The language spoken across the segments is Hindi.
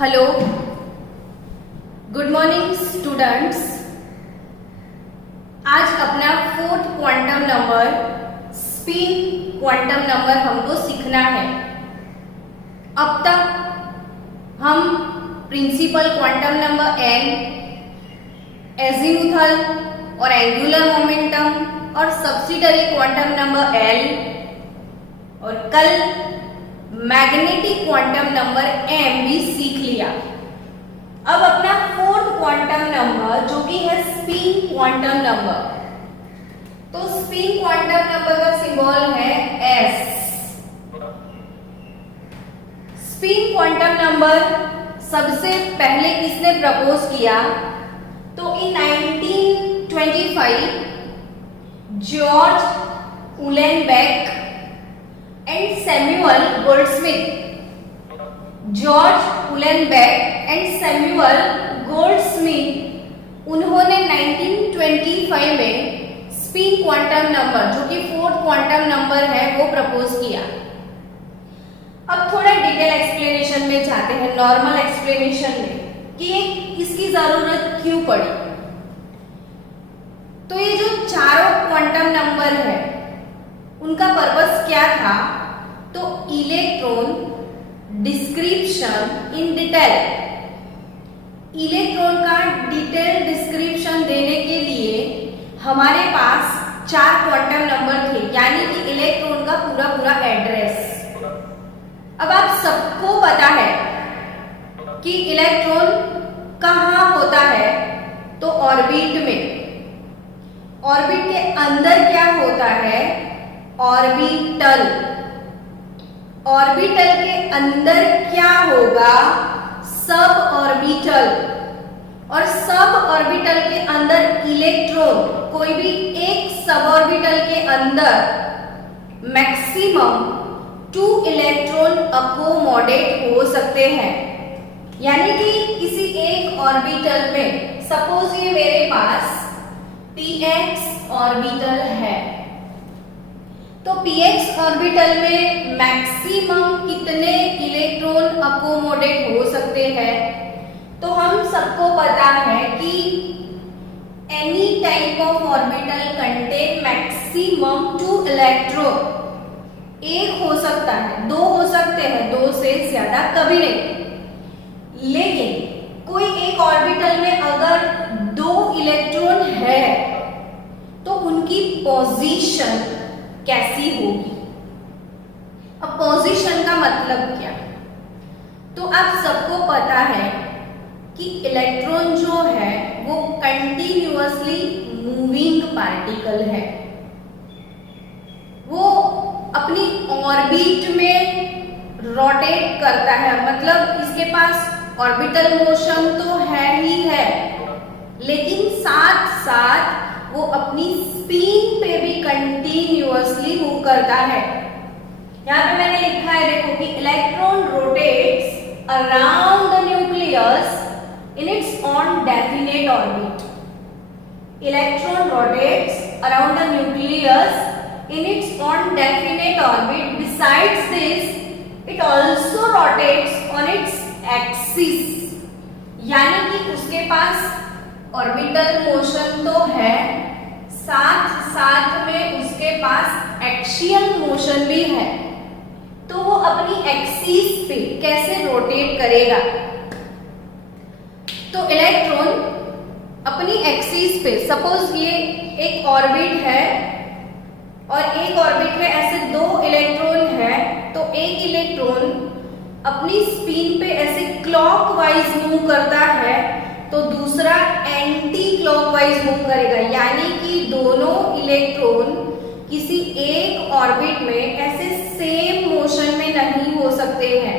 Hello, good morning students. आज अपना fourth quantum number spin quantum number हमको सीखना है। अब तक हम principal quantum number n, azimuthal और एंगुलर मोमेंटम और सब्सिडरी क्वांटम नंबर l और कल मैग्नेटिक क्वांटम नंबर m भी सीख लिया। अब अपना फोर्थ क्वांटम नंबर जो कि है स्पिन क्वांटम नंबर, तो स्पिन क्वांटम नंबर का सिंबल है s। स्पिन क्वांटम नंबर सबसे पहले किसने प्रपोज किया? तो in 1925 George Uhlenbeck and Samuel Goudsmit. George Uhlenbeck and Samuel Goudsmit उन्होंने 1925 में स्पिन क्वांटम नंबर जो कि फोर्थ क्वांटम नंबर है वो प्रपोज किया। अब थोड़ा डिटेल एक्सप्लेनेशन में जाते हैं, नॉर्मल एक्सप्लेनेशन में कि इसकी जरूरत क्यों पड़ी। तो ये जो चारों क्वांटम नंबर है उनका पर्पस क्या था? तो electron description in detail, electron का डिटेल डिस्क्रिप्शन देने के लिए हमारे पास चार क्वांटम नंबर थे, यानी कि इलेक्ट्रॉन का पूरा पूरा एड्रेस। अब आप सबको पता है कि इलेक्ट्रॉन कहाँ होता है? तो ऑर्बिट में। ऑर्बिट के अंदर क्या होता है? ऑर्बिटल। ऑर्बिटल के अंदर क्या होगा? Sub orbital. और सब ऑर्बिटल के अंदर इलेक्ट्रॉन, कोई भी एक सब ऑर्बिटल के अंदर मैक्सिमम 2 इलेक्ट्रॉन अकोमोडेट हो सकते हैं। यानी कि किसी एक ऑर्बिटल में सपोज ये मेरे पास px ऑर्बिटल है, तो px ऑर्बिटल में मैक्सिमम कितने इलेक्ट्रॉन अकोमोडेट हो सकते हैं? तो हम सबको पता है कि any type of orbital contain maximum 2 electron. एक हो सकता है, दो हो सकते हैं, दो से ज्यादा कभी नहीं। लेकिन कोई एक ऑर्बिटल में अगर 2 इलेक्ट्रॉन है तो उनकी पोजीशन कैसी होगी? अब पोजीशन का मतलब क्या? तो आप सबको पता है कि इलेक्ट्रॉन जो है वो कंटिन्यूअसली मूविंग पार्टिकल है। वो अपनी ऑर्बिट में रोटेट करता है, मतलब इसके पास ऑर्बिटल मोशन तो है ही है, लेकिन साथ साथ वो अपनी स्पिन पे भी कंटिन्यूअसली मूव करता है। यहाँ पे मैंने लिखा है, देखो कि electron rotates around the nucleus in its on definite orbit. Electron rotates around the nucleus in its own definite orbit. Besides this, it also rotates on its axis. यानी कि उसके पास ऑर्बिटल मोशन तो है, साथ साथ में उसके पास एक्सियल मोशन भी है। तो वो अपनी एक्सिस पे कैसे रोटेट करेगा? तो इलेक्ट्रॉन अपनी एक्सिस पे, सपोज ये एक ऑर्बिट है और एक ऑर्बिट में ऐसे 2 इलेक्ट्रॉन है, तो एक इलेक्ट्रॉन अपनी स्पिन पे ऐसे क्लॉकवाइज मूव करता है तो दूसरा एंटी क्लॉकवाइज मूव करेगा। यानी कि दोनों इलेक्ट्रॉन किसी एक ऑर्बिट में ऐसे सेम मोशन में नहीं हो सकते हैं।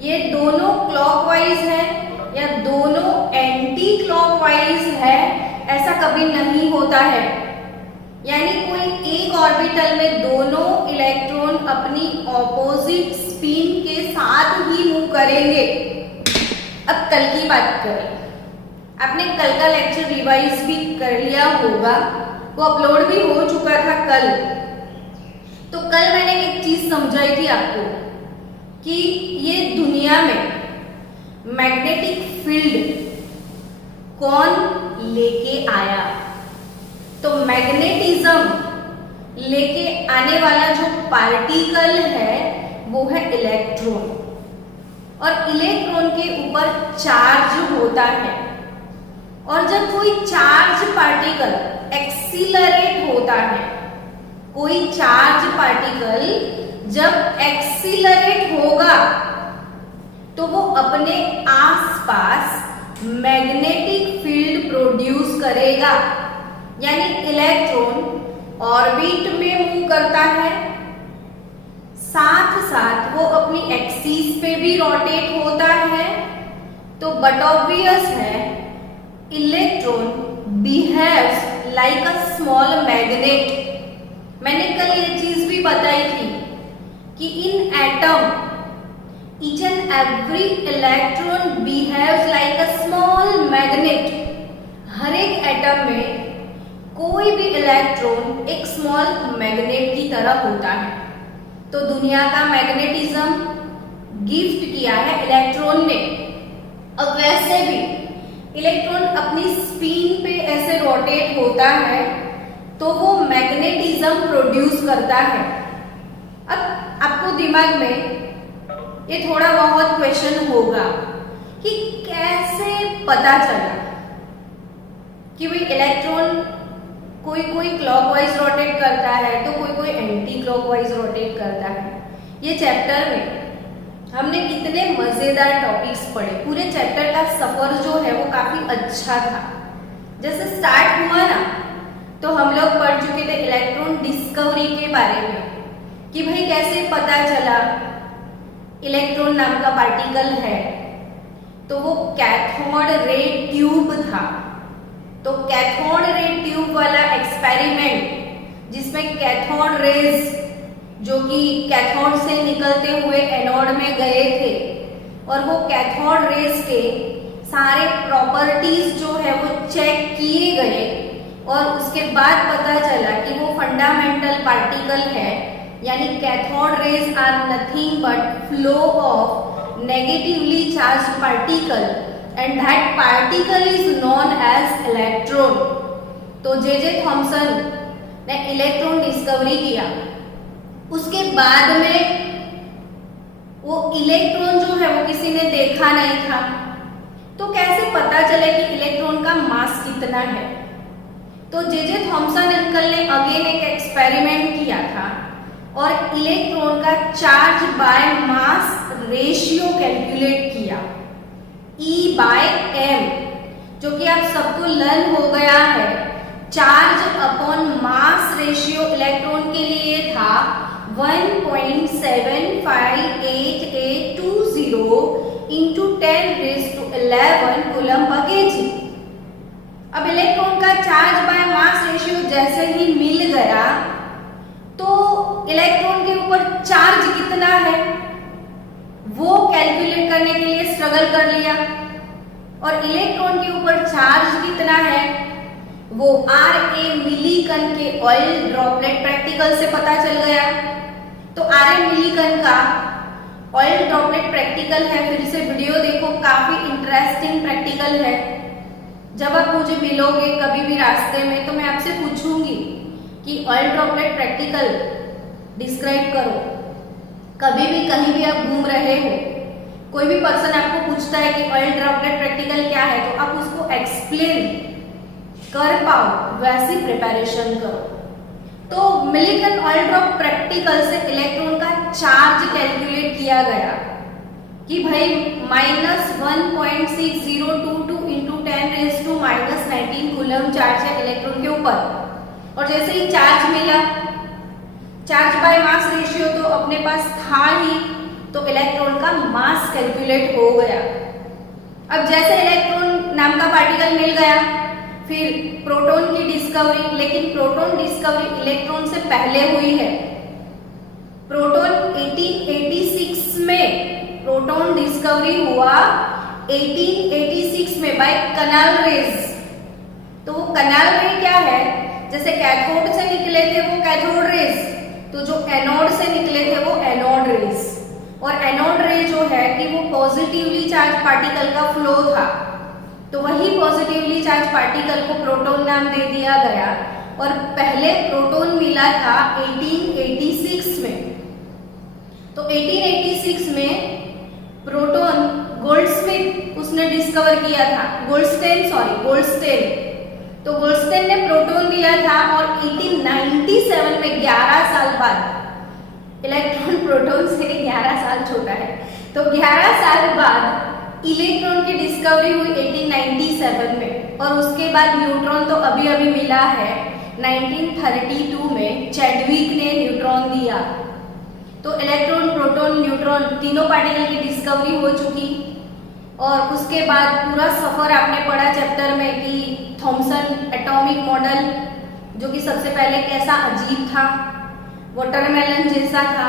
ये दोनों क्लॉकवाइज है या दोनों एंटी क्लॉकवाइज है, ऐसा कभी नहीं होता है। यानी कोई एक ऑर्बिटल में दोनों इलेक्ट्रॉन अपनी ऑपोजिट स्पिन के साथ ही मूव करेंगे। अब कल की बात करें, आपने कल का लेक्चर रिवाइज भी कर लिया होगा, वो अपलोड भी हो चुका था कल। तो कल मैंने एक चीज समझाई थी आपको कि ये दुनिया में मैग्नेटिक फील्ड कौन लेके आया? तो मैग्नेटिज्म लेके आने वाला जो पार्टिकल है वो है इलेक्ट्रॉन, और इलेक्ट्रॉन के ऊपर चार्ज होता है, और जब कोई चार्ज पार्टिकल एक्सीलरेट होता है, कोई चार्ज पार्टिकल जब एक्सीलरेट होगा तो वो अपने आसपास मैग्नेटिक फील्ड प्रोड्यूस करेगा, यानी इलेक्ट्रॉन ऑर्बिट में मूव करता है, साथ साथ वो अपनी एक्सिस पे भी रोटेट होता है। तो बट ऑब्वियस है electron behaves like a small magnet. मैंने कल ये चीज भी बताई थी कि in atom each and every electron behaves like a small magnet। हर एक एटम में कोई भी इलेक्ट्रॉन एक स्मॉल मैग्नेट की तरह होता है। तो दुनिया का मैग्नेटिज्म गिफ्ट किया है इलेक्ट्रॉन ने। अब वैसे भी इलेक्ट्रॉन अपनी स्पिन पे ऐसे रोटेट होता है तो वो मैग्नेटिज्म प्रोड्यूस करता है। अब आपको दिमाग में ये थोड़ा बहुत क्वेश्चन होगा कि कैसे पता चला कि भाई इलेक्ट्रॉन कोई कोई क्लॉकवाइज रोटेट करता है तो कोई कोई एंटी क्लॉकवाइज रोटेट करता है। ये चैप्टर में हमने कितने मजेदार टॉपिक्स पढ़े, पूरे चैप्टर का सफर जो है वो काफी अच्छा था। जैसे स्टार्ट हुआ ना तो हम लोग पढ़ चुके थे इलेक्ट्रॉन डिस्कवरी के बारे में कि भाई कैसे पता चला इलेक्ट्रॉन नाम का पार्टिकल है, तो वो कैथोड रे ट्यूब था। तो कैथोड रे ट्यूब वाला एक्सपेरिमेंट जिसमें कैथोड रेज जो कि कैथोड से निकलते हुए एनोड में गए थे, और वो कैथोड रेज के सारे प्रॉपर्टीज जो है वो चेक किए गए, और उसके बाद पता चला कि वो फंडामेंटल पार्टिकल है, यानी cathode rays are nothing but flow of negatively charged particle and that particle is known as electron. तो जे थॉमसन ने इलेक्ट्रॉन डिस्कवरी किया, उसके बाद में वो इलेक्ट्रॉन जो है वो किसी ने देखा नहीं था, तो कैसे पता चले कि इलेक्ट्रॉन का मास कितना है? तो जे थॉमसन अंकल ने अगेन एक एक्सपेरिमेंट किया था और इलेक्ट्रॉन का charge by mass ratio calculate किया, E/m, जो कि आप सबको लर्न हो गया है। Charge upon mass ratio electron के लिए था 1.758820 इंटू 10⁻11 कूलम पर केजी। अब इलेक्ट्रॉन का चार्ज बाय मास रेशियो जैसे ही मिल गया तो इलेक्ट्रॉन के ऊपर चार्ज कितना है वो कैलकुलेट करने के लिए स्ट्रगल कर लिया, और इलेक्ट्रॉन के ऊपर चार्ज कितना है वो RA मिलीकन के ऑयल ड्रॉपलेट प्रैक्टिकल से पता चल गया। तो RA मिलीकन का ऑयल ड्रॉपलेट प्रैक्टिकल है, फिर से वीडियो देखो, काफी इंटरेस्टिंग प्रैक्टिकल है। जब आप मुझे मिलोगे कभी भी रास्ते में तो मैं आपसे पूछूंगी कि ऑयल ड्रॉपलेट प्रैक्टिकल डिस्क्राइब करो। कभी भी कहीं भी आप घूम रहे हो, कोई भी पर्सन आपको पूछता है कि ऑयल ड्रॉपलेट प्रैक्टिकल क्या है, तो आप उसको एक्सप्लेन कर पाओ, वैसी प्रिपरेशन करो। तो मिलीकन ऑयल ड्रॉप प्रैक्टिकल से इलेक्ट्रॉन का चार्ज कैलकुलेट किया गया कि भाई -1.6022 इंटू 10⁻⁻19 कूलम चार्ज है इलेक्ट्रॉन के ऊपर। और जैसे ही चार्ज मिला, चार्ज बाय मास रेशियो तो अपने पास था ही, तो इलेक्ट्रॉन का मास कैलकुलेट हो गया। अब जैसे इलेक्ट्रॉन नाम का पार्टिकल मिल गया, फिर प्रोटॉन की डिस्कवरी, लेकिन प्रोटॉन डिस्कवरी इलेक्ट्रॉन से पहले हुई है। प्रोटॉन 1886 में प्रोटॉन डिस्कवरी हुआ 1886 में बाय कनाल रेज। तो वो कनाल रे क्या है, जैसे कैथोड से निकले थे वो कैथोड रेज, तो जो एनोड से निकले थे वो एनोड रेज। और एनोड रे जो है कि वो पॉजिटिवली चार्ज पार्टिकल का फ्लो था, तो वही पॉजिटिवली चार्ज पार्टिकल को प्रोटॉन नाम दे दिया गया और पहले प्रोटॉन मिला था 1886 में। तो 1886 में प्रोटॉन गोल्डस्मिथ उसने डिस्कवर किया था, गोल्डस्टेन। तो गोल्डस्टेन ने प्रोटॉन दिया था और 1897 में 11 साल बाद, इलेक्ट्रॉन प्रोटॉन से 11 साल छोटा है, तो 11 साल बाद इलेक्ट्रॉन की डिस्कवरी हुई 1897 में। और उसके बाद न्यूट्रॉन तो अभी अभी मिला है 1932 में, चैडविक ने न्यूट्रॉन दिया। तो इलेक्ट्रॉन, प्रोटॉन, न्यूट्रॉन तीनों पार्टिकल की डिस्कवरी हो चुकी। और उसके बाद पूरा सफर आपने पढ़ा चैप्टर में कि थॉमसन एटॉमिक मॉडल, जो कि सबसे पहले कैसा अजीब था, वाटरमेलन जैसा था,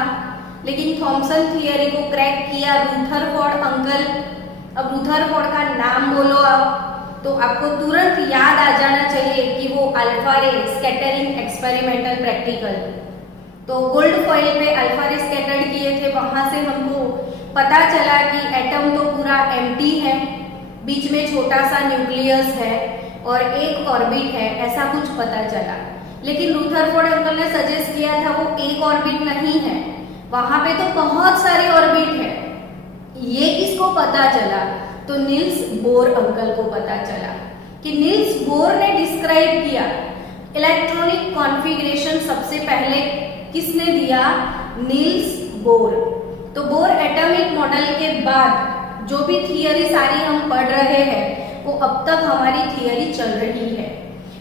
लेकिन थॉमसन थियरी को क्रैक किया रुथरफोर्ड अंकल। अब रुथरफोर्ड का नाम बोलो आप तो आपको तुरंत याद आ जाना चाहिए कि वो अल्फा रे स्कैटरिंग एक्सपेरिमेंटल प्रैक्टिकल। तो गोल्ड फॉइल पे अल्फा रे स्कैटर्ड किए थे, वहां से हमको पता चला कि एटम तो पूरा एम्प्टी है, बीच में छोटा सा न्यूक्लियस है और एक ऑर्बिट है, ऐसा कुछ पता चला। लेकिन रुथरफोर्ड अंकल ने सजेस्ट किया था वो एक ऑर्बिट नहीं है, वहां पे तो बहुत सारे ऑर्बिट है। ये किसको पता चला? तो नील्स बोर अंकल को पता चला कि नील्स बोर ने डिस्क्राइब किया इलेक्ट्रॉनिक कॉन्फ़िगरेशन। सबसे पहले किसने दिया? Niels Bohr. तो बोर एटॉमिक मॉडल के बाद जो भी थियरी सारी हम पढ़ रहे हैं वो अब तक हमारी थियरी चल रही है।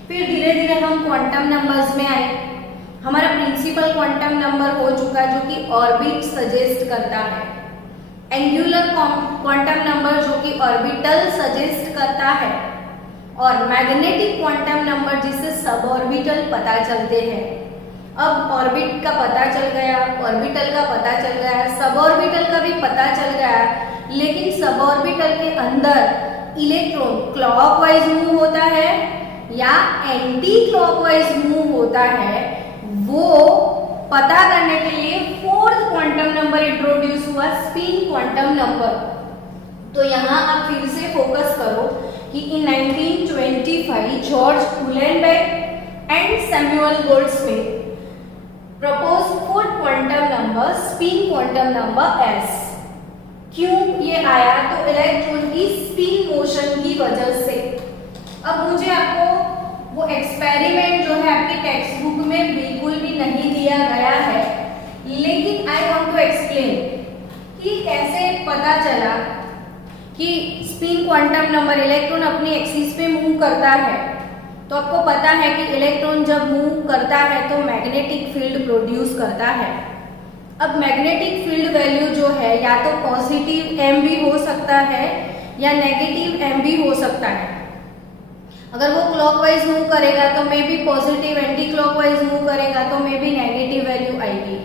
फिर धीरे धीरे हम क्वांटम नंबर्स में आए। हमारा प्रिंसिपल क्वांटम नंबर हो चुका जो कि ऑर्बिट सजेस्ट करता है, एंगुलर क्वांटम नंबर जो कि ऑर्बिटल सजेस्ट करता है, और मैग्नेटिक क्वांटम नंबर जिससे सब ऑर्बिटल पता चलते हैं। अब ऑर्बिट का पता चल गया, ऑर्बिटल का पता चल गया, सब ऑर्बिटल का भी पता चल गया, लेकिन सब ऑर्बिटल के अंदर इलेक्ट्रॉन क्लॉकवाइज मूव होता है या एंटी क्लॉकवाइज मूव होता है, वो पता करने के लिए फोर्थ क्वांटम नंबर इंट्रोड्यूस हुआ, स्पिन क्वांटम नंबर। तो यहाँ आप फिर से फोकस करो कि in 1925 George Uhlenbeck and Samuel Goudsmit proposed fourth quantum number, spin quantum number s। क्यों ये आया? तो इलेक्ट्रॉन की स्पिन मोशन की वजह से। अब मुझे आपको वो एक्सपेरिमेंट जो है आपकी टेक्स्ट बुक में बिल्कुल भी नहीं दिया गया है, लेकिन आई वांट टू एक्सप्लेन कि कैसे पता चला कि स्पिन क्वांटम नंबर, इलेक्ट्रॉन अपनी एक्सिस पे मूव करता है। तो आपको पता है कि इलेक्ट्रॉन जब मूव करता है तो मैग्नेटिक फील्ड प्रोड्यूस करता है। अब मैग्नेटिक फील्ड वैल्यू जो है या तो पॉजिटिव m भी हो सकता है या नेगेटिव m भी हो सकता है। अगर वो क्लॉकवाइज मूव करेगा तो may be positive, anti clockwise move करेगा तो मे बी नेगेटिव वैल्यू आएगी।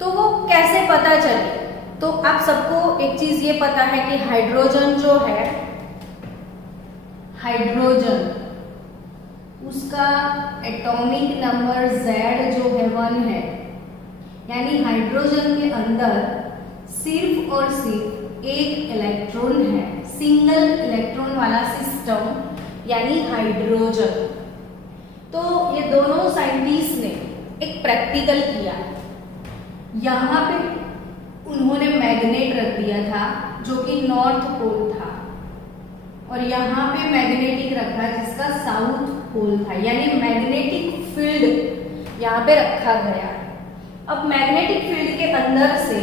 तो वो कैसे पता चले? तो आप सबको एक चीज ये पता है कि हाइड्रोजन जो है, हाइड्रोजन उसका एटॉमिक नंबर Z जो है 1 है, यानी हाइड्रोजन के अंदर सिर्फ और सिर्फ एक इलेक्ट्रॉन है, सिंगल इलेक्ट्रॉन वाला सिस्टम यानी हाइड्रोजन। तो ये दोनों साइंटिस्ट ने एक प्रैक्टिकल किया। यहाँ पे उन्होंने मैग्नेट रख दिया था जो कि नॉर्थ पोल था, और यहाँ पे मैग्नेटिक रखा जिसका साउथ पोल था, यानी मैग्नेटिक फील्ड यहाँ पे रखा गया। अब मैग्नेटिक फील्ड के अंदर से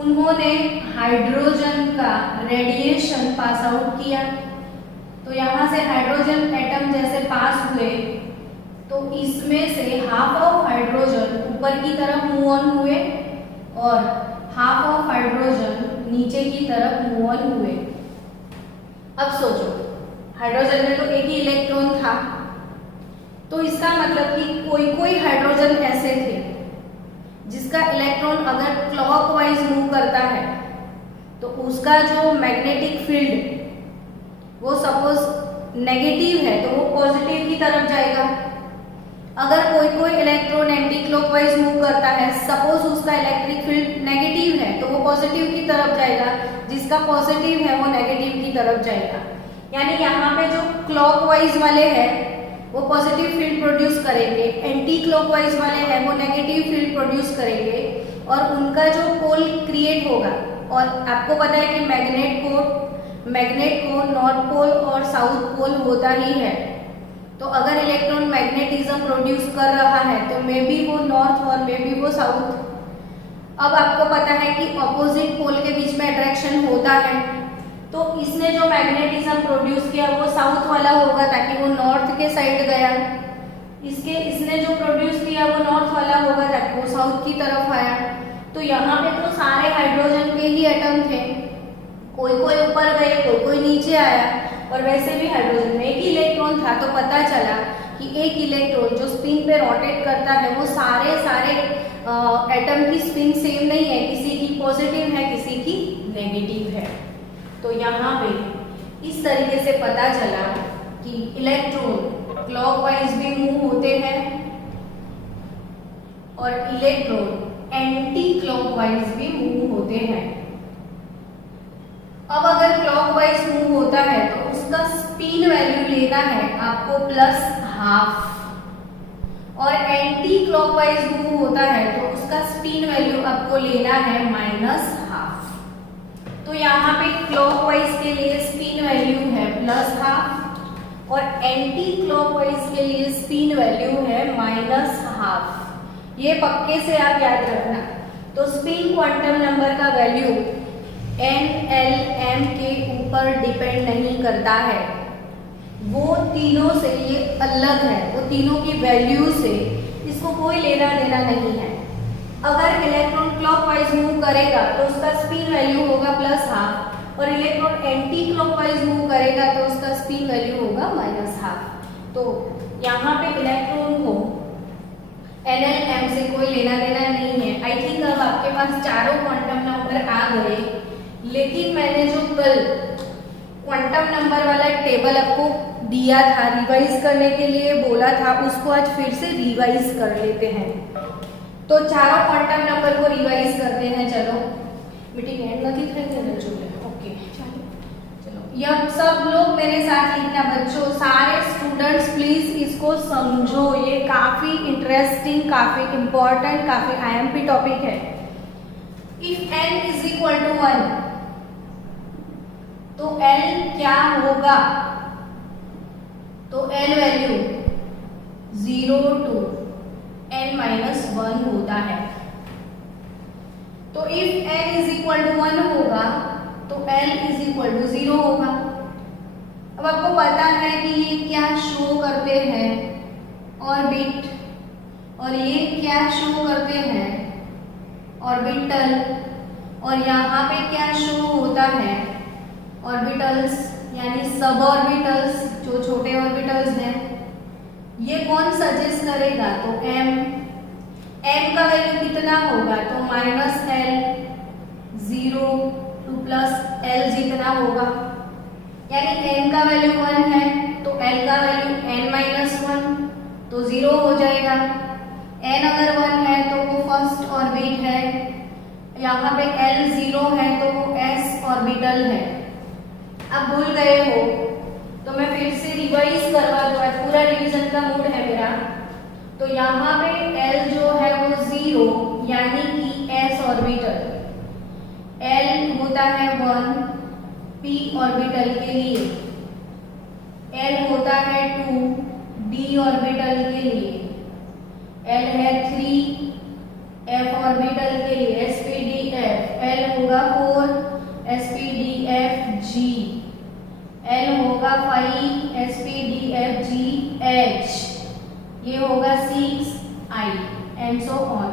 उन्होंने हाइड्रोजन का रेडिएशन पास आउट किया। तो यहाँ से हाइड्रोजन एटम जैसे पास हुए तो इसमें से हाफ ऑफ हाइड्रोजन ऊपर की तरफ मूव ऑन हुए और हाफ ऑफ हाइड्रोजन नीचे की तरफ मूव ऑन हुए। अब सोचो, हाइड्रोजन में तो एक ही इलेक्ट्रॉन था, तो इसका मतलब कि कोई कोई हाइड्रोजन ऐसे थे जिसका इलेक्ट्रॉन अगर क्लॉकवाइज मूव करता है तो उसका जो मैग्नेटिक फील्ड वो सपोज नेगेटिव है तो वो पॉजिटिव की तरफ जाएगा। अगर कोई कोई इलेक्ट्रॉन एंटी क्लॉकवाइज मूव करता है, सपोज उसका इलेक्ट्रिक फील्ड नेगेटिव है तो वो पॉजिटिव की तरफ जाएगा, जिसका पॉजिटिव है वो नेगेटिव की तरफ जाएगा। यानी यहाँ पे जो क्लॉकवाइज वाले हैं वो पॉजिटिव फील्ड प्रोड्यूस करेंगे, एंटी क्लॉकवाइज वाले हैं वो नेगेटिव फील्ड प्रोड्यूस करेंगे, और उनका जो पोल क्रिएट होगा, और आपको पता है कि मैग्नेट को नॉर्थ पोल और साउथ पोल होता ही है। तो अगर इलेक्ट्रॉन मैग्नेटिज्म प्रोड्यूस कर रहा है तो मे बी वो नॉर्थ और मे बी वो साउथ। अब आपको पता है कि ऑपोजिट पोल के बीच में अट्रैक्शन होता है, तो इसने जो मैग्नेटिज्म प्रोड्यूस किया वो साउथ वाला होगा ताकि वो नॉर्थ के साइड गया, इसने जो प्रोड्यूस किया वो नॉर्थ वाला होगा ताकि वो साउथ की तरफ आया। तो यहाँ पे तो सारे हाइड्रोजन के ही एटम थे, कोई कोई ऊपर गए, कोई कोई नीचे आया, और वैसे भी हाइड्रोजन में एक ही इलेक्ट्रॉन था, तो पता चला कि एक इलेक्ट्रॉन जो स्पिन पे रोटेट करता है वो सारे एटम की स्पिन सेम नहीं है, किसी की पॉजिटिव है किसी की नेगेटिव है। तो यहाँ पे इस तरीके से पता चला कि इलेक्ट्रॉन क्लॉकवाइज भी मूव होते हैं और इलेक्ट्रॉन एंटी क्लॉकवाइज भी मूव होते हैं। अब अगर क्लॉकवाइज मूव होता है तो उसका स्पिन वैल्यू लेना है आपको +½ और एंटी क्लॉकवाइज मूव होता है तो उसका स्पिन वैल्यू आपको लेना है -½ तो यहाँ पे क्लॉकवाइज के लिए स्पिन वैल्यू है +½ और एंटी क्लॉकवाइज के लिए स्पिन वैल्यू है -½ ये पक्के से आप याद रखना। तो स्पिन क्वांटम नंबर का वैल्यू NLM के ऊपर डिपेंड नहीं करता है, वो तीनों से ये अलग है, वो तीनों की वैल्यू से इसको कोई लेना देना नहीं है। अगर इलेक्ट्रॉन क्लॉकवाइज मूव करेगा तो उसका स्पिन वैल्यू होगा +½ और इलेक्ट्रॉन एंटी क्लॉकवाइज मूव करेगा तो उसका स्पिन वैल्यू होगा -½ तो यहाँ पे इलेक्ट्रॉन को NLM से कोई लेना देना नहीं है। आई थिंक अब आपके पास चारों क्वांटम नंबर आ गए, लेकिन मैंने जो कल क्वांटम नंबर वाला टेबल आपको दिया था, रिवाइज करने के लिए बोला था, उसको आज फिर से रिवाइज कर लेते हैं। तो चारों क्वांटम नंबर को रिवाइज करते हैं। चलो मीटिंग एंड नहीं थे, ओके चलो यह सब लोग मेरे साथ लिखना बच्चों, सारे स्टूडेंट्स प्लीज इसको समझो, ये काफी इंटरेस्टिंग, काफी इंपॉर्टेंट, काफी IMP टॉपिक है। इफ n = 1 तो L क्या होगा, तो L वैल्यू 0 to n-1 होता है। तो इफ n = 1 होगा तो L 0 होगा। अब आपको पता है कि ये क्या शो करते हैं, ऑर्बिट, और ये क्या शो करते हैं, ऑर्बिटल, और यहाँ पे क्या शो होता है, ऑर्बिटल्स यानी सब ऑर्बिटल्स, जो छोटे ऑर्बिटल्स हैं। ये कौन सजेस्ट करेगा, तो m का वैल्यू कितना होगा, तो -L 0 to +L जितना होगा, यानी n का वैल्यू 1 है तो L का वैल्यू n-1 तो 0 हो जाएगा। n अगर 1 है तो वो फर्स्ट ऑर्बिट है, यहाँ पे L 0 है तो वो s ऑर्बिटल है। आप भूल गए हो तो मैं फिर से रिवाइज करवा दूँ, आज पूरा रिवीजन का मूड है मेरा। तो यहाँ पे L जो है वो 0 यानी कि s ऑर्बिटल, L होता है 1 p ऑर्बिटल के लिए, L होता है 2 d ऑर्बिटल के लिए, L है 3 f ऑर्बिटल के लिए, sp-d-f, L होगा 4 sp-d-f-g, L होगा 5 sp-d-f-g h, ये होगा 6 I एंड सो ऑन।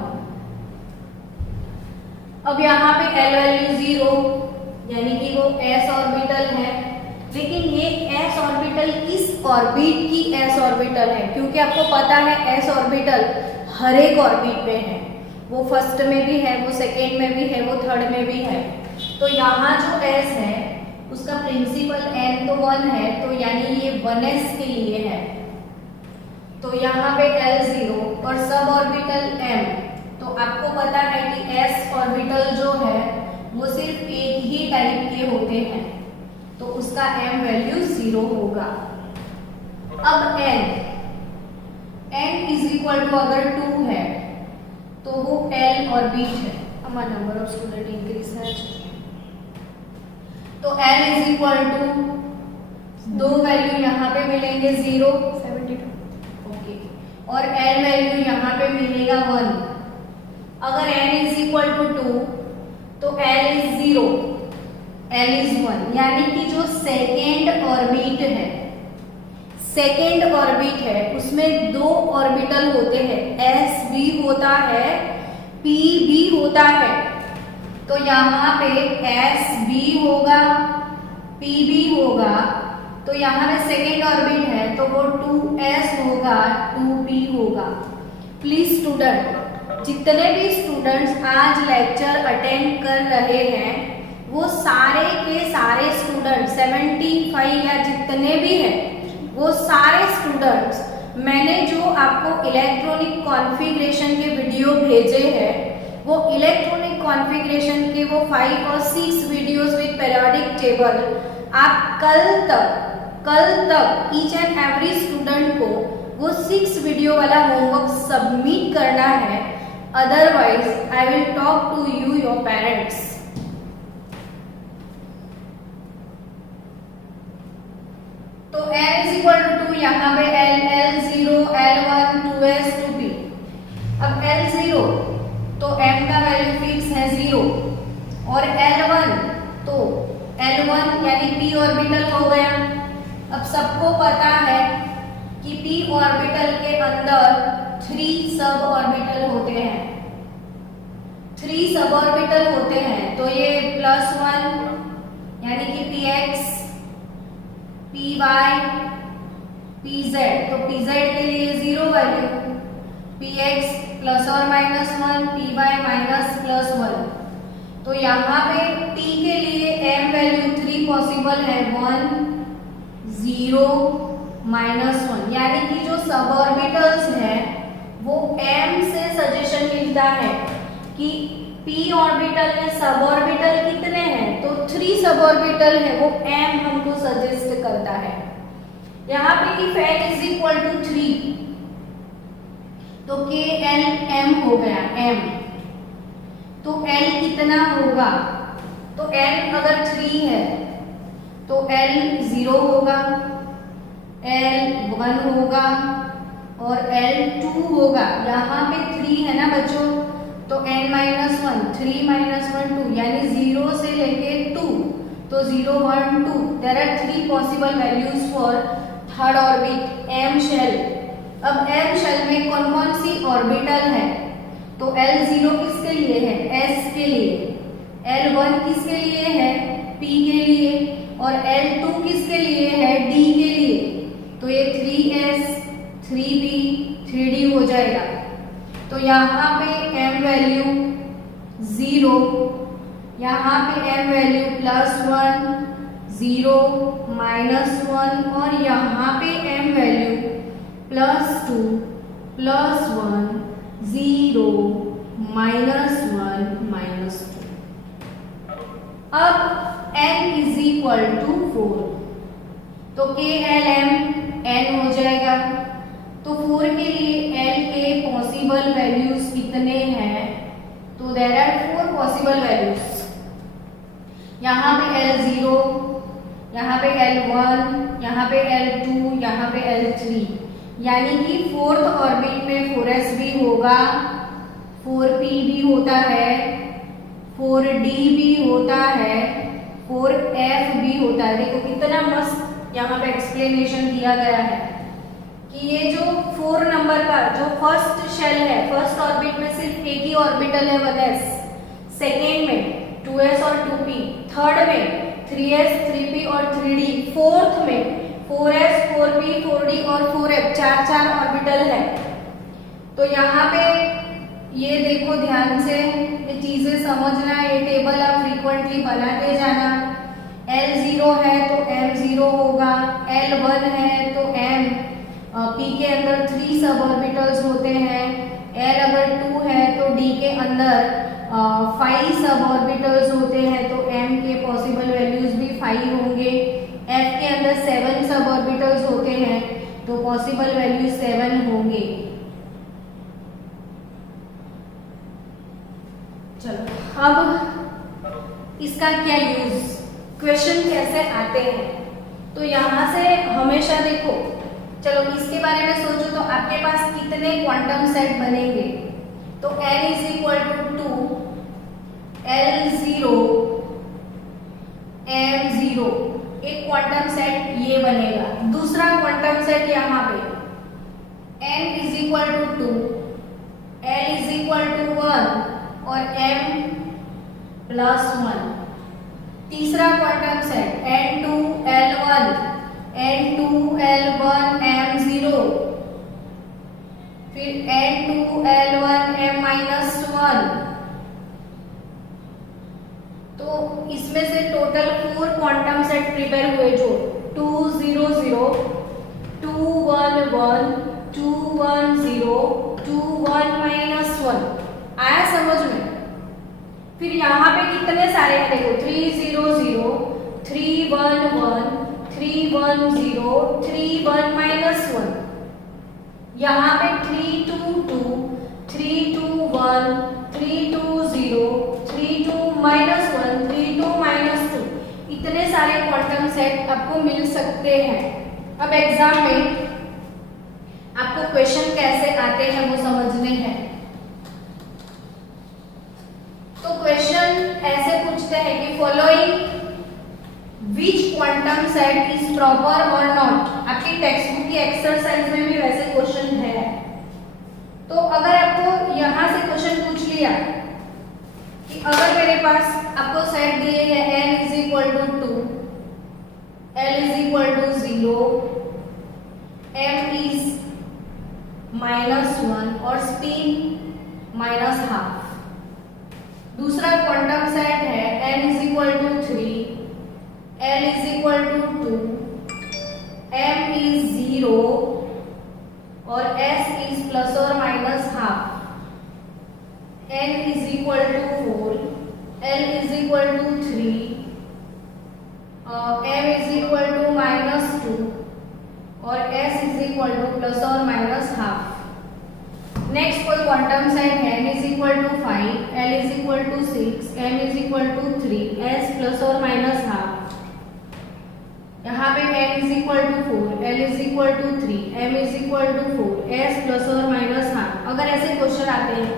अब यहाँ पे L वैल्यू 0 यानी कि वो s ऑर्बिटल है, लेकिन ये s ऑर्बिटल किस ऑर्बिट की s ऑर्बिटल है, क्योंकि आपको पता है s ऑर्बिटल हर एक ऑर्बिट में है, वो फर्स्ट में भी है, वो सेकेंड में भी है, वो थर्ड में भी है। तो यहाँ जो s है उसका प्रिंसिपल n तो 1 है, तो यानी ये 1s के लिए है। तो यहाँ पे L0 और सब ऑर्बिटल M। तो आपको पता है कि s ऑर्बिटल जो है वो सिर्फ एक ही टाइप के होते हैं, तो उसका m वैल्यू 0 होगा। अब n इज इक्वल टू अगर 2 है तो वो L ऑर्बिट है। हमारा नंबर ऑफ स्टूडेंट इंक्रीज है, तो L इज इक्वल टू दो वैल्यू यहाँ पे मिलेंगे 0 72 ओके, और L वैल्यू यहाँ पे मिलेगा 1। अगर n इज इक्वल टू 2 तो L इज 0, L इज 1, यानी कि जो सेकेंड ऑर्बिट है, सेकेंड ऑर्बिट है उसमें दो ऑर्बिटल होते हैं, s भी होता है p भी होता है। तो यहाँ पे s भी होगा p भी होगा, तो यहाँ पे सेकेंड ऑर्बिट है तो वो 2s होगा 2p होगा। प्लीज स्टूडेंट, जितने भी स्टूडेंट्स आज लेक्चर अटेंड कर रहे हैं वो सारे के सारे स्टूडेंट 75 या जितने भी हैं वो सारे स्टूडेंट्स, मैंने जो आपको इलेक्ट्रॉनिक कॉन्फ़िगरेशन के वीडियो भेजे हैं वो इलेक्ट्रॉनिक कॉन्फ़िगरेशन के वो 5 और 6 वीडियोस विद पीरियोडिक टेबल आप कल तक ईच एंड एवरी स्टूडेंट को वो 6 वीडियो वाला होमवर्क सबमिट करना है, otherwise I will talk to you your parents. तो n इज इक्वल टू 2, यहाँ पे L0 L1 2s 2p। अब L0 तो m का वैल्यू फिक्स है 0, और L1 तो L1 यानी p ऑर्बिटल हो गया। अब सबको पता है कि p ऑर्बिटल के अंदर 3 सब ऑर्बिटल होते हैं, 3 सब ऑर्बिटल होते हैं। तो ये +1 यानी कि px py pz, तो pz के लिए 0 वैल्यू, px ±1 py -+1। तो यहाँ पे p के लिए m वैल्यू 3 पॉसिबल है 1 0 -1, यानी कि जो सब ऑर्बिटल्स है वो m से सजेशन मिलता है कि p ऑर्बिटल में सब ऑर्बिटल कितने हैं, तो 3 सब ऑर्बिटल है, वो m हमको सजेस्ट करता है। यहाँ पे if n is equal to 3 तो k l m हो गया m, तो l कितना होगा, तो l अगर 3 है तो l 0 होगा, l 1 होगा और l 2 होगा। यहाँ पे 3 है ना बच्चों, तो n -1 3 -1 2, यानी 0 से लेके 2, तो 0 1 2, there are 3 possible values for third orbit m shell. अब m शेल में कौन कौन सी ऑर्बिटल है, तो L0 किसके लिए है, s के लिए, L1 किसके लिए है, p के लिए, और L2 किसके लिए है, d के लिए। तो ये 3s 3p 3d हो जाएगा। तो यहाँ पे m वैल्यू 0, यहाँ पे m वैल्यू +1 0 -1, और यहाँ पे m वैल्यू +2 +1 0 -1 -2। अब n इज इक्वल टू 4, तो k l m n हो जाएगा। तो 4 के लिए l के पॉसिबल वैल्यूज कितने हैं, तो देयर आर 4 पॉसिबल वैल्यूज। यहाँ पे L0, यहाँ पे L1, यहाँ पे L2, यहाँ पे L3, यानी कि 4th ऑर्बिट में 4s भी होगा, 4p भी होता है, 4d भी होता है, 4f भी होता है। देखो कितना मस्त यहाँ पे एक्सप्लेनेशन दिया गया है कि ये जो 4 नंबर का जो फर्स्ट शेल है, फर्स्ट ऑर्बिट में सिर्फ एक ही ऑर्बिटल है 1s, सेकेंड में 2s और 2p, थर्ड में 3s 3p और 3d, फोर्थ में 4s 4p 4d और 4f, 4 ऑर्बिटल है। तो यहाँ पे ये देखो ध्यान से, ये चीजें समझना, ये टेबल आप फ्रीक्वेंटली बनाते जाना। L0 है तो M0 होगा, L1 है तो M, p के अंदर 3 सब ऑर्बिटल्स होते हैं, l अगर 2 है तो d के अंदर 5 सब ऑर्बिटल्स होते हैं, तो m के पॉसिबल वैल्यूज भी 5 होंगे। f के अंदर 7 सब ऑर्बिटल्स होते हैं, तो पॉसिबल वैल्यू 7 होंगे। चलो अब इसका क्या यूज, क्वेश्चन कैसे आते हैं, तो यहां से हमेशा देखो, चलो इसके बारे में सोचो तो आपके पास कितने क्वांटम सेट बनेंगे, तो n is equal to 2, L0 M0 एक क्वांटम सेट ये बनेगा। दूसरा क्वांटम सेट यहाँ पे n is equal to 2, L is equal to 1 और m प्लस 1। तीसरा quantum set n2 L1 n2 L1 M0, फिर n2 L1 M माइनस 1। तो इसमें से टोटल 4 क्वांटम सेट प्रिपेयर हुए, जो 2 0 0 2 1 1 2 1 0 2 1 माइनस 1 आया समझ में। फिर यहाँ पे कितने सारे हैं देखो, 3 0 0 3 1 1 3 1 0 3 1 माइनस 1। यहाँ पे 3 2 2 3 2 1 3 2 0 3 2 माइनस 1 3 2 माइनस 2, इतने सारे क्वांटम सेट आपको मिल सकते हैं। अब एग्जाम में आपको क्वेश्चन कैसे आते हैं वो समझने हैं। तो क्वेश्चन ऐसे पूछते हैं कि following which quantum set is proper और नॉट। आपकी टेक्स्ट बुक की एक्सरसाइज में भी वैसे क्वेश्चन है। तो अगर आपको यहां से क्वेश्चन पूछ लिया कि अगर मेरे पास आपको सेट दिए हैं n is equal to 2, l is equal to 0, m is minus 1 और स्पिन माइनस हाफ। दूसरा क्वांटम सेट है n is equal to 3, l is equal to 2, m is 0 और s इज प्लस और minus half. n is equal to 4, l is equal to 3, m is equal to minus 2 और s is equal to plus और माइनस हाफ। नेक्स्ट कोई क्वांटम सेट है, n is equal to 5, l is equal to 6, m is equal to 3, s plus और माइनस हाफ। यहाँ पे n is equal to 4, l is equal to 3, m is equal to 4, s plus और माइनस हाफ। अगर ऐसे क्वेश्चन आते हैं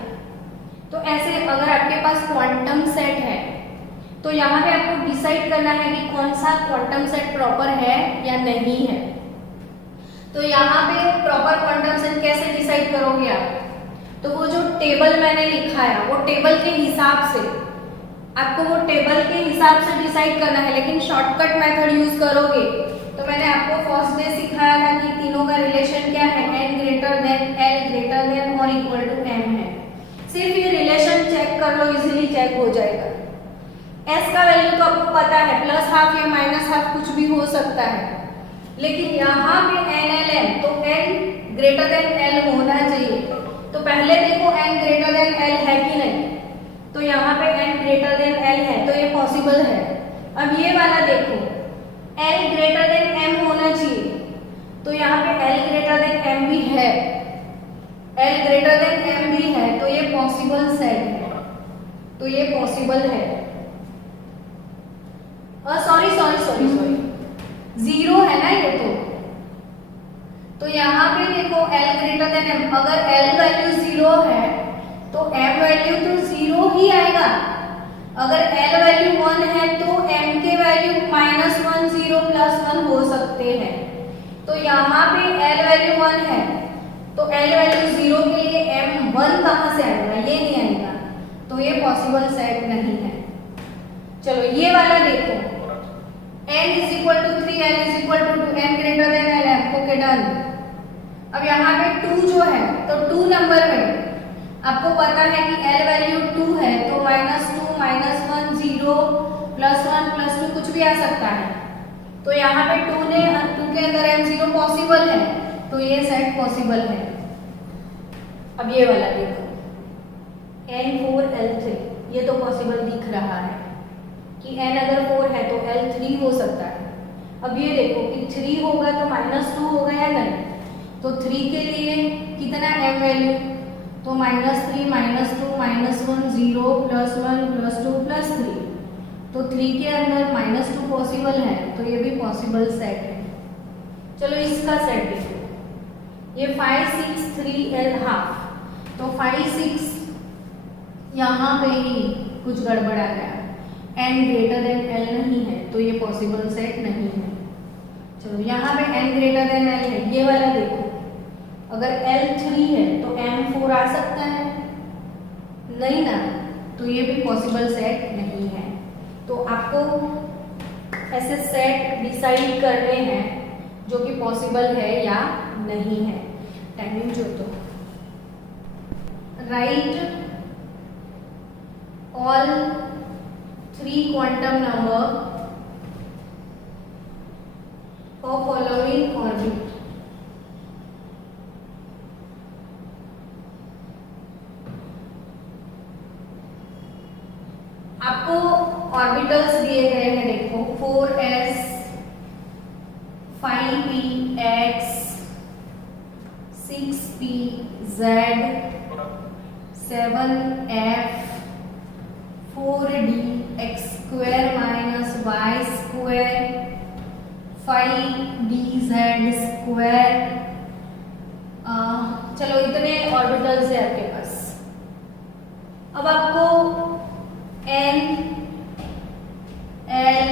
तो ऐसे अगर आपके पास क्वांटम सेट है तो यहाँ पे आपको डिसाइड करना है कि कौन सा क्वांटम सेट प्रॉपर है या नहीं है। तो यहाँ पे प्रॉपर क्वांटम सेट कैसे डिसाइड करोगे आप, तो वो जो टेबल मैंने लिखा है वो टेबल के हिसाब से आपको वो टेबल के हिसाब से डिसाइड करना है, लेकिन शॉर्टकट मेथड यूज करोगे। तो मैंने आपको फर्स्ट डे सिखाया था कि तीनों का रिलेशन क्या है, n greater than l greater than और इक्वल टू m है। सिर्फ ये रिलेशन चेक कर लो, इजीली चेक हो जाएगा। s का वैल्यू तो आपको पता है, प्लस हाफ या माइनस हाफ कुछ भी हो सकता है, लेकिन यहाँ पे n l m तो n ग्रेटर देन l होना चाहिए। तो पहले देखो n ग्रेटर देन l है कि नहीं, तो यहाँ पे n ग्रेटर देन l है तो ये पॉसिबल है। अब ये वाला देखो l ग्रेटर देन m होना चाहिए, तो यहाँ पे l ग्रेटर देन m भी है, l ग्रेटर देन m भी है, तो ये पॉसिबल सेट है, तो ये पॉसिबल है। सॉरी जीरो है ना ये तो यहाँ पे देखो l ग्रेटर देन m, अगर l वैल्यू 0 है तो m वैल्यू तो 0 ही आएगा। अगर l वैल्यू 1 है तो m के वैल्यू -1 0 +1 हो सकते हैं। तो यहाँ पे l वैल्यू 1 है तो l वैल्यू 0 के लिए m 1 कहाँ से आएगा, ये नहीं आएगा, तो ये पॉसिबल सेट नहीं है। चलो ये वाला देखो n is equal to 3, l is equal to 2, n greater than l m, okay done. अब यहाँ पे 2 जो है तो 2 नंबर में आपको पता है कि l वैल्यू 2 है तो -2 -1 0 +1 +2 कुछ भी आ सकता है। तो यहाँ पे 2 के अंदर m0 पॉसिबल है, तो ये सेट पॉसिबल है। अब ये वाला देखो N4L3, ये तो पॉसिबल दिख रहा है कि n अगर 4 है तो L3 हो सकता है। अब ये देखो कि 3 होगा तो -2 होगा या नहीं, तो 3 के लिए कितना m वैल्यू, तो -3 -2 -1 0 +1 +2 +3, तो 3 के अंदर -2 पॉसिबल है, तो ये भी पॉसिबल सेट है। चलो इसका सेट देखो, ये 5 6 3 L हाफ, तो 5 6 यहाँ पे ही कुछ गड़बड़ आ गया, n ग्रेटर देन L नहीं है, तो ये पॉसिबल सेट नहीं है। चलो यहाँ पे n ग्रेटर देन L है, ये वाला देखो अगर L3 है तो M4 आ सकता है, नहीं ना, तो ये भी पॉसिबल सेट नहीं है। तो आपको ऐसे सेट डिसाइड करने हैं जो कि पॉसिबल है या नहीं है। टाइमिंग जो तो right all 3 quantum number for following orbit. आपको ऑर्बिटल्स दिए गए हैं, देखो 4s 5px 6pz 7f 4d x square minus y square 5dz square। चलो इतने ऑर्बिटल्स है आपके पास। अब आपको n l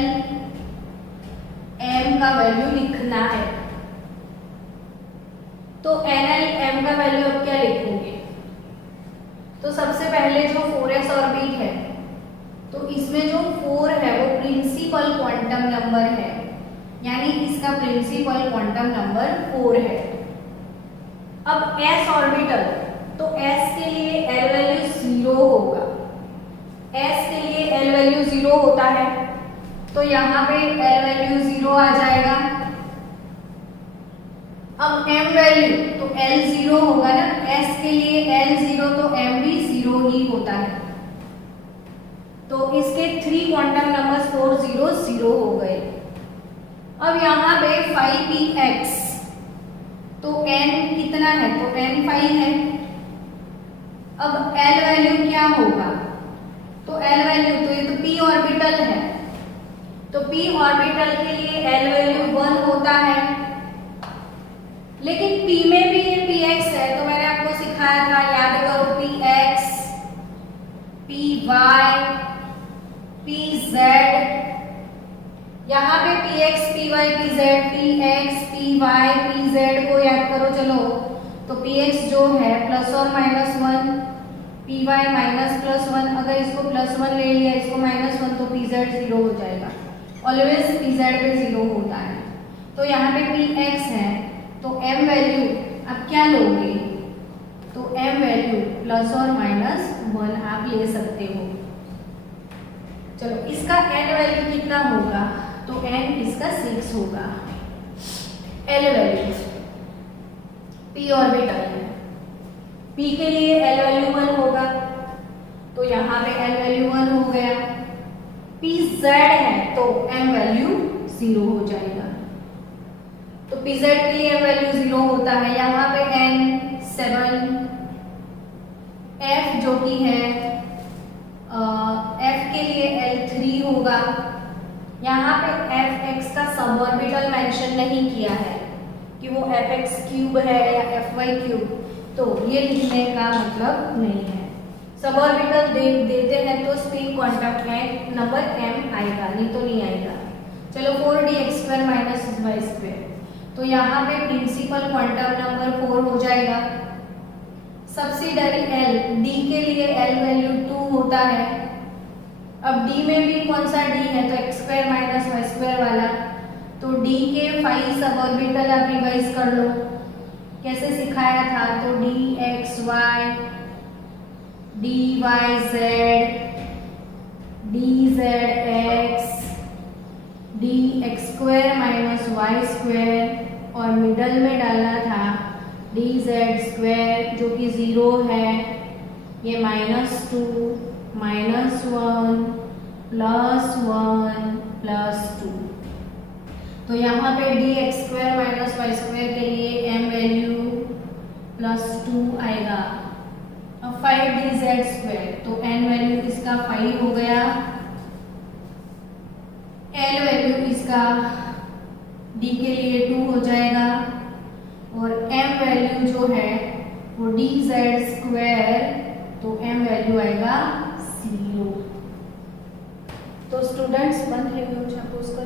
m का वैल्यू लिखना है, तो n l m का वैल्यू आप क्या लिखोगे, तो सबसे पहले जो 4s ऑर्बिट है, तो इसमें जो 4 है वो प्रिंसिपल क्वांटम नंबर है, यानी इसका प्रिंसिपल क्वांटम नंबर 4 है। अब s ऑर्बिटल, तो s के लिए l वैल्यू 0 होगा, s के लिए l वैल्यू 0 होता है, तो यहाँ पे l वैल्यू 0 आ जाएगा। अब m वैल्यू, तो l 0 होगा ना, s के लिए l 0 तो m भी 0 ही होता है, तो इसके 3 क्वांटम नंबर्स 4 0 0 हो गए। अब यहाँ पे 5px, तो n कितना है, तो n 5 है। अब l वैल्यू क्या होगा, तो l वैल्यू, तो ये तो p ऑर्बिटल है, तो p ऑर्बिटल के लिए l वैल्यू 1 होता है, लेकिन p में भी ये px है, तो मैंने आपको सिखाया था, याद करो, px py pz, यहाँ पे px py pz, px py pz को याद करो। चलो तो px जो है +or -1, py -+1, अगर इसको +1 ले लिया, इसको -1, तो pz 0 हो जाएगा, ऑलवेज pz पे 0 होता है। तो यहाँ पे px है, तो m वैल्यू आप क्या लोगे, तो m वैल्यू +or-1 आप ले सकते हो। चलो इसका n वैल्यू कितना होगा, तो n इसका 6 होगा। l वैल्यू p ऑर्बिटल है, p के लिए l वैल्यू 1 होगा, तो यहाँ पे l वैल्यू 1 हो गया। pz है तो m वैल्यू 0 हो जाएगा, तो pz के लिए m वैल्यू 0 होता है। यहाँ पे n 7, f जो कि है f के लिए L3 होगा। यहाँ पे fx का सब ऑर्बिटल मेंशन नहीं किया है कि वो fx क्यूब है या fy क्यूब, तो ये लिखने का मतलब नहीं है। सब ऑर्बिटल देते हैं तो स्पिन क्वांटम नंबर m आएगा, नहीं तो नहीं आएगा। चलो 4dx² - y², तो यहाँ पे प्रिंसिपल क्वांटम नंबर 4 हो जाएगा। सब्सिडरी l, d के लिए l वैल्यू 2 होता है। अब d में भी कौन सा d है, तो x² - y² वाला, तो d के 5 सब ऑर्बिटल आप रिवाइज कर लो, कैसे सिखाया था, तो dxy dyz dzx dx² - y² और मिडल में डालना था dz² जो कि 0 है, ये -2 -1 +1 +2। तो यहाँ पे dx² - y² के लिए m वैल्यू +2 आएगा। अब 5dz², तो n वैल्यू इसका 5 हो गया, l वैल्यू इसका d के लिए 2 हो जाएगा और m वैल्यू जो है वो dz², तो m वैल्यू आएगा 0। तो स्टूडेंट्स बंद है, पोस्ट कर